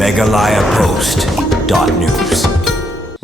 megalayapost.news.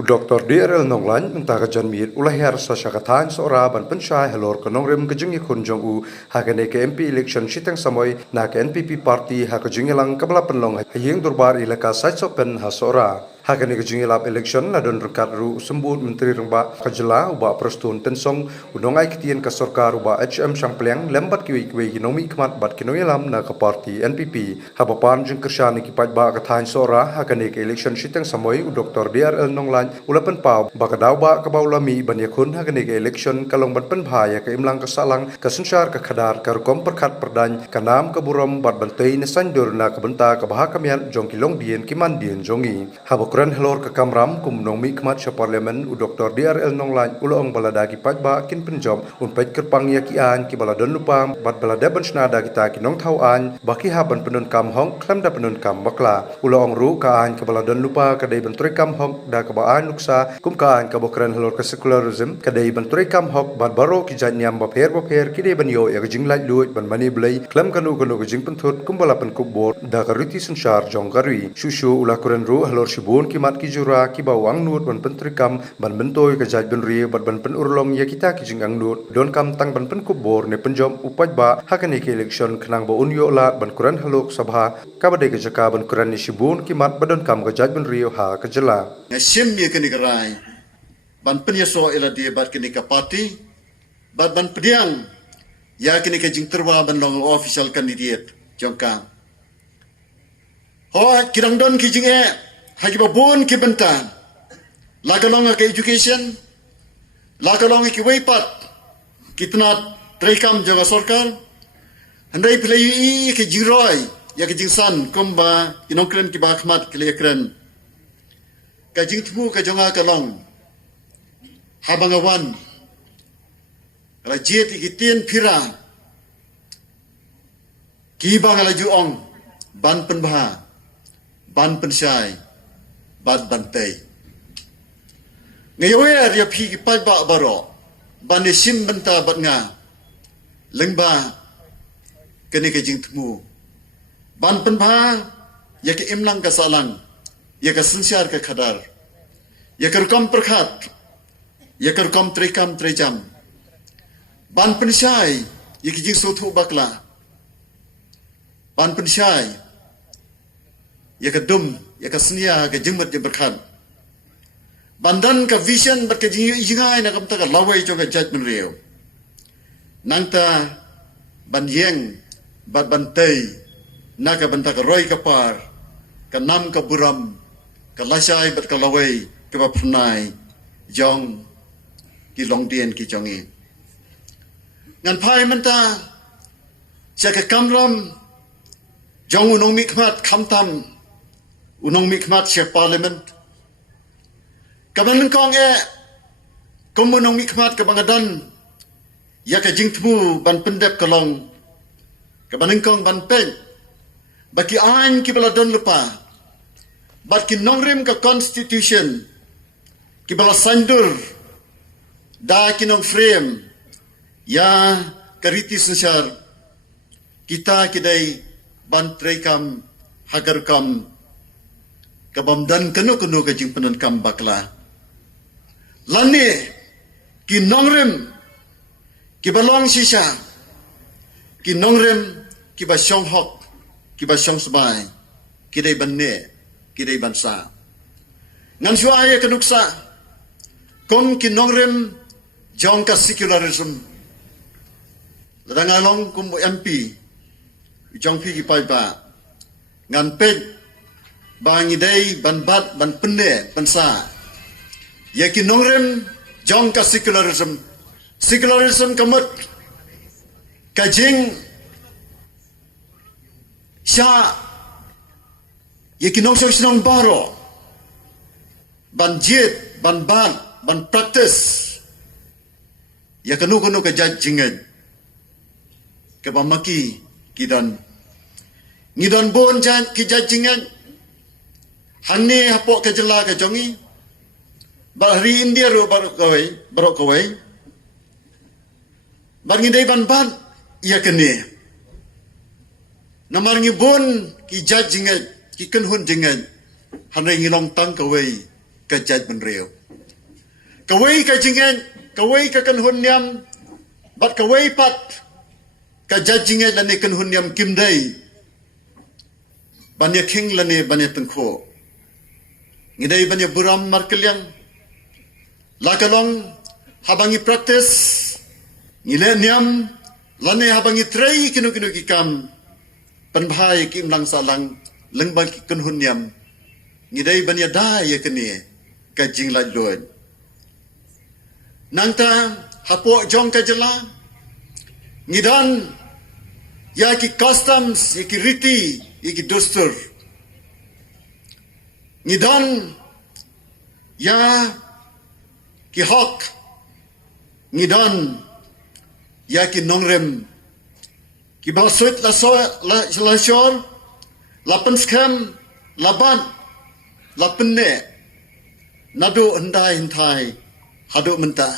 Dr. DRL Nonglan mentaka janmit ulahir sa syakatan seorang ban pensyai halor ke nongrem kejungi kunjung u hakane ke MP election sitang samoy na ke NPP party hakajungi lang kabla penlong hayeng durbar ilaka saitsopen hasora hakane kejungi lap election na don rekat ru sembut menteri rengba kajela uba prostun tensong unongai kitien ka sarkar uba HM Shampleng lembat kiwi hinomi kmat bat kinoyelam na ke party NPP habapan jeng kersyani kipat ba kathan sora hakane ke election sitang samoy Dr. DRL Nonglan ulapan pau bakadaw ba kabaulami banyakun hakane ke election kalong bat penbhaya ke imlang kasalang kasensyar ka khadar karukom perkat perdan kanam kaburam bat bantay na sandur na kabenta kabahakamian jong kilong dien kimandien jongi habakuran halor ka kamram kumnong mikmat sa parlimen u Dr. DRL Nonglan ulong baladagi pajba kin penjom unpait kerpang yakian ki baladon lupam bat baladaban snada kita kinong tauan baki haban penun kam hong klam da penun kam bakla ulong ru kaan ka baladon lupa kadai benturi kam hong da kabaan nuksa kumkaan kabokuran halor ka secularism kadai benturi kam hok bat baro ki janyam bapher kide banyo ya jing lai luit ban mani blai klam kanu jing pentut kumbala pen kubor da karuti sensyar jong karui shushu ula kuran ru halor shibun kimat ki jura ki bawang nut ban pentri kam ban bentoy ka jaj ben ri bat ban pen urlong ya kita ki jing ang nut don kam tang ban pen kubor ne penjom upaj ba hakane ke election khnang ba unyo la ban kuran halok sabha kabade ka jaka ban kuran ni shibun kimat badon kam ka jaj ben ri ha ka jela Sim ye kini kerai, ban penyeso ila dia bat kini ke parti, ban pediang, ya kini ke jing terwa ban long official candidate jongkang. Ho kirang don ki jing hagi babon ki bentan, lagalong ke education, lagalong ki weipat, kitna trekam jaga sorkar, handai pilih ki jiroi, ya ki jing san komba inongkren ki bakmat kiliakren. Kajing temu kajonga kalong habangawan kala jet ikitien pira kibang ala juong ban penbaha ban pensyai ban bantai ngayoe dia pi ki pai ba baro ban sim benta bat nga lengba kene kajing temu ban penbaha ya ke imlang kasalang ya ka sensyar ka khadar ya ka rukam perkhat ya ka rukam trejam ban pensyai ya ki jing sothu bakla ban pensyai ya ka dum ya ka senia ka jingmat je berkhat bandan ka vision bat ka jing jingai na kam ta ka lawai jo ka judgment reo nangta ban yeng bat bantai na ka banta ka roi ka par ka nam ka buram kalasai bat kalawai ke bapnai jong ki longdien ki jongi ngan pai menta jaka kamram jong unong mikmat khamtam unong mikmat che parliament kaban kong komunong mikmat ka bangadan ya ka jingtmu ban pendep kalong kaban kong ban pen baki ain ki baladon lupa bat ki nongrem ka constitution ki bala sandur da ki nong frame ya kariti sensar kita kidai ban trekam hagar kam kabamdan kanu ka jing penan kam bakla lani ki nongrem ki balong sisa ki nongrem ki ba syong hok ki ba syong sbai kidai banne kidai bansa ngan suaya kenuksa kong kinongrem jong ka secularism ladangalong kum MP jong pi pai ba ngan peg bangi dei ban bat ban penne bansa ya kinongrem jong ka secularism kamut kajing sya ya kinong so sinong baro ban jet ban practice ya kanu ka judging ke bamaki kidan ngidon bon jan ki judging hanne hapo ke jela ke jongi ba hari india ro baro kawai bangi dei ban iya kene namar ngi bon ki judging ki kan hun jingan hanai ngilong tang kawai ka judgment reo kawai ka jingan kawai ka kan hun nyam bat kawai pat ka judging lane kan hun nyam kim dai banya king lane banya tengko ngidai banya buram markelyang lakalong habangi practice ngile nyam lane habangi trai kinu kikam panbhai kim lang salang lengbal ki kan hun nyam ngidai banya dai ya kene ka jing la loan nangta hapo jong ka jela ngidan ya ki customs ya ki riti ya ki dustur ngidan ya ki hak ngidan ya ki nongrem ki balsuit la shor la penskam la ban la penne nado andai hintai hado menta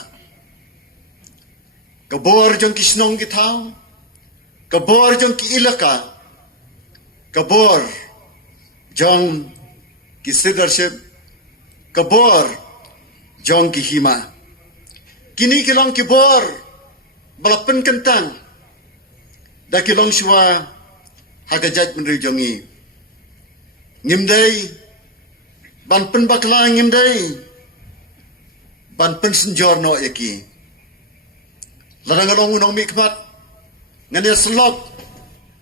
kabor jong ki snong ki thau kabor jong ki ilaka kabor jong ki leadership kabor jong ki hima kini ki long ki bor balapen kentang da ki long shwa hagajat menri jongi ngimdai ban pen bakla ngimdai ban pen senjor no yaki larang unong mikmat ngane slop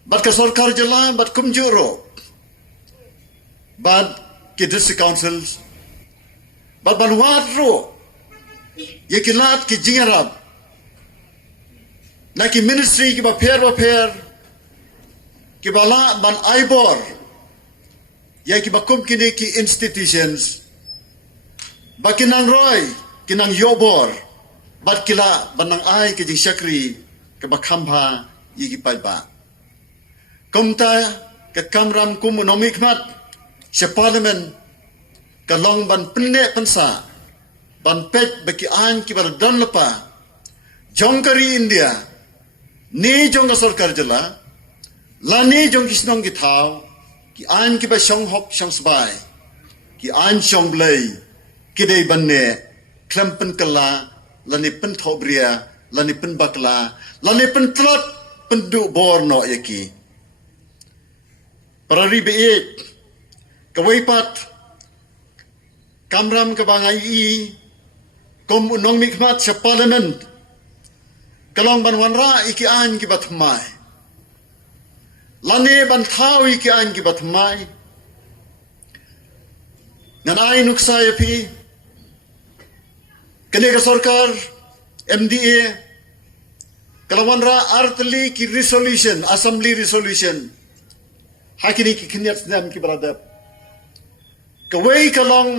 bat ka sarkar jala bat kumjuro bat ki district councils bat ban wadro yaki lat ki jingarab na ki ministry ki ba pher ki bala ban aibor yaki ba kum kini ki institutions bakinang roy kinang yobor bat kila banang ai ke jing syakri ke bakhamba yigi pai ba komta ke kamram kum nomik mat se parliament ka long ban penne pansa ban pet baki an ki bar dan lepa jongkari india ni jong sarkar jala la ni jong kisnong ki thau ki an ki ba shong hok shong sbai ki an shong blai ki dei banne klampen kala lani pen thobria lani pen bakla lani pen trot pendu borno yaki parari be kawai pat kamram ka bangai i kom unong mikmat sa parliament kalong ban wanra iki an ki batmai lani ban thau iki an ki batmai nan ai nuksa yapi kene ka sarkar MDA kalawanra artli ki resolution assembly resolution hakini ki kinyat nam ki beradab kawai kalong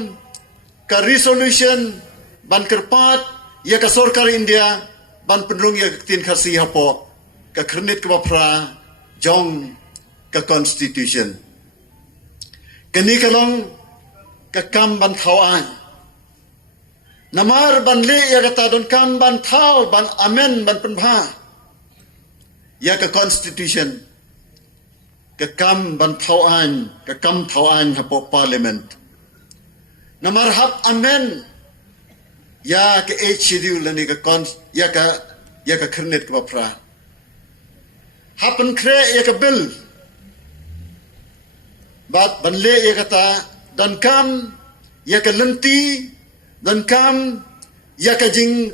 ka resolution ban kerpat ya ka sarkar India ban penrung ya tin khasi hapo ka kernit ka bapra jong ka constitution kani kalong ka kam ban thawan namar ban le ya kata don kam ban thau ban amen ban penbha ya ka constitution ka kam ban thau an ka kam thau an hapo parliament namar hap amen ya ka schedule ni ka kon ya ka kernet ka bapra happen kre ya ka bill bat ban le ya kata dan kam ya ka lenti dan kam ya ka jing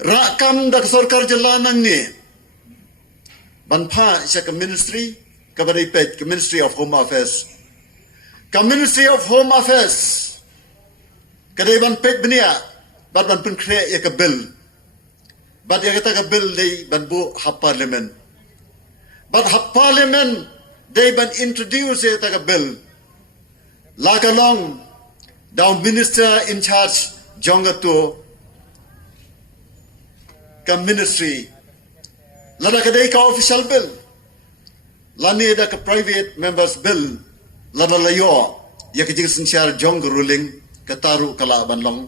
rakam dak sarkar jalanang ni ban pha sa ka ministry ka bari pet ka ministry of home affairs ka ministry of home affairs ka dai ban pet benia bat ban pun kre ya ka bill bat ya kata ka bill dai ban bu ha parliament bat ha parliament dai ban introduce ya ta ka bill la ka long down minister in charge jongato ka ministry lada ka dai ka official bill lani da ka private members bill lada layo ya ka jing sinchar jong ruling ka taru kala banlong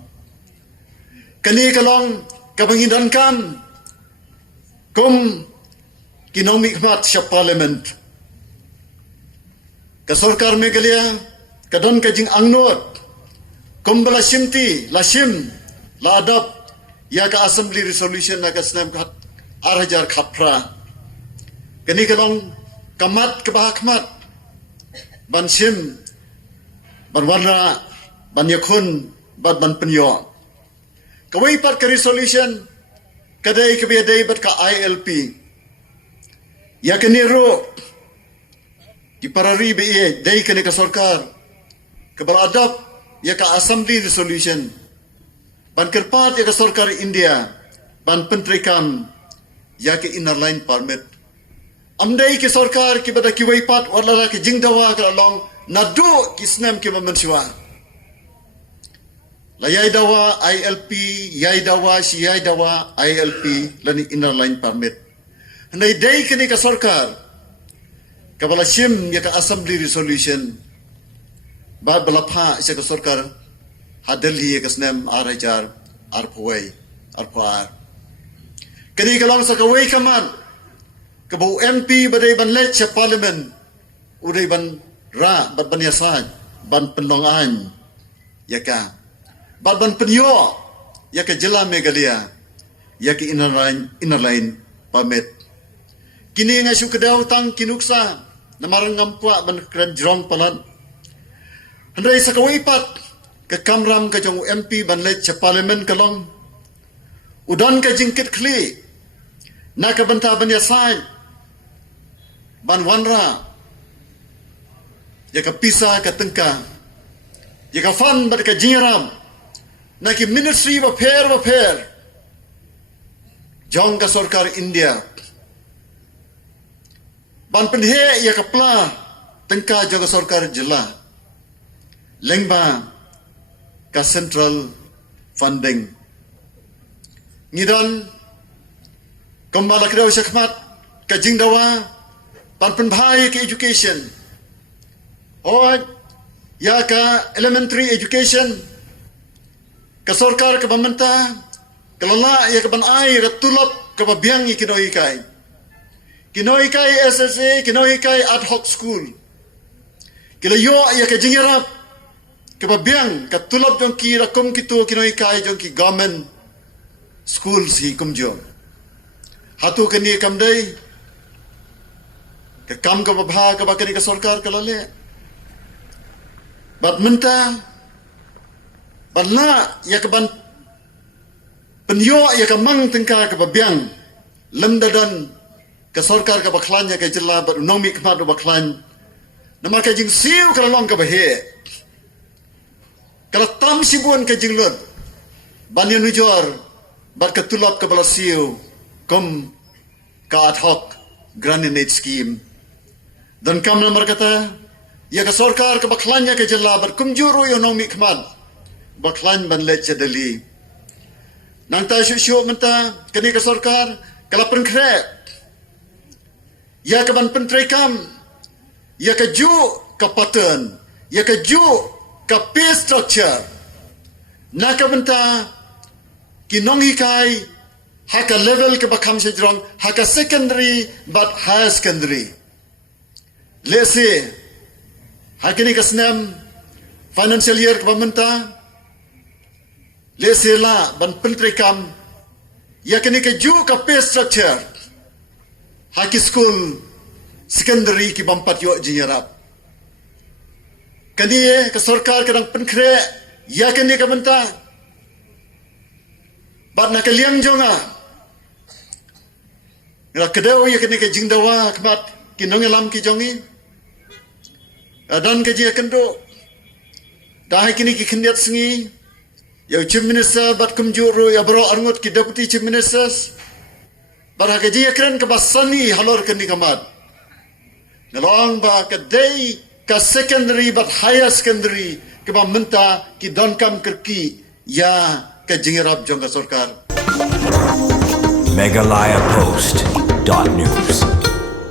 kani kalong ka bangidan kam kum kinomik mat sa parliament Ka Sarkar Meghalaya kadon ka jing angnot kumbala simti la sim la adopt ya ka assembly resolution na ka snam ka arajar khapra kani kalong kamat ka bahakmat ban sim ban warna ban yakun ban penyo kawai pat ka resolution kadai ka biadai bat ka ILP ya kani ro di parari be dai kani ka Sarkar ka beradab ya ka assembly resolution ban kerpat ya ka Sarkar India ban pentrikam ya ka inner line permit amdai ki Sarkar ki bada ki waipat wala ki jingdawa ka long nadu ki snam ki mamansiwa la yai dawa ILP yai dawa si yai dawa ILP lani inner line permit handai dai kani ka Sarkar kabala sim ya ka assembly resolution ba balapha isa ka Sarkar hadali ya ka snam arajar arpoi arpar kani kalong sa kawai kaman kabau MP badai ban let sa parliament udai ban ra ban yasaj ban penlongan ya ka ban penyo ya ka jela Meghalaya ya ka inner line permit kini nga syukadaw tang kinuksa na marangam kwa ban kran jrong palan handai sa kawaipat ka kamram ka jong MP ban let sa parliament kalong udan ka jingkit kli na ka banta ban yasaj ban wanra ya ka pisa ka tengka ya ka fan bat ka jingram na ki ministry of affair jong ka Sarkar India ban penhe ya ka pla tengka jong ka Sarkar jila lengba ka central funding ngidan kembala kedaw syakmat ka jingdawa ban penbhai ke education ya ka elementary education ka Sarkar ka bamanta kalala ya ka ban ai ratulap ka babiang ikinoi kai SSA kinoi kai ad hoc school kilayo ya ka jingarap ka babiang ka tulap jong ki rakum kitu kinoi kai jong ki government school si kumjo hatu kani kamdai ka kam ka babha ka bakani ka Sarkar kalale bat menta banla ya ka ban penyo ya ka mang tengka ka babiang lemdadan ka Sarkar ka baklan ya ka jilla bat nomi ka madu baklan nama ka jing siu ka long ka bahe kala tam sibun ka jing lut ban nujor bat ka tulap ka bala siu kom ka ad hoc granite scheme dan kam namar kata ya ka Sarkar ka baklan ya ka jilla bat kumjuru yo nomi kmad baklan ban let dali nang ta syu menta kani ka Sarkar kala penkre ya ka ban pentrekam ya ka ju ka pattern ya ka ju ka pay structure na ka benta kinongi kai haka level ka bakam sejrong haka secondary but higher secondary let's say hakini ka snam financial year ka bamenta let's say la ban pentrekam ya kini ka ju ka pay structure haki school secondary ki bampat yo jingarap kani ka Sarkar kadang penkre ya kani ka benta bat na kaliam jonga ra kedew ya kani ka jingdawa kmat kinong lam ki jongi dan ka ji kendo dah kini ki khindiat singi ya chief minister bat kumjuru ya bro arngot ki deputy chief ministers bara ka ji kran ka basani halor kani kamat ngalong ba ka day ka secondary but higher secondary ka ba menta ki don kam kerki ya ka jingarap jong ka Sarkar MeghalayaPost.news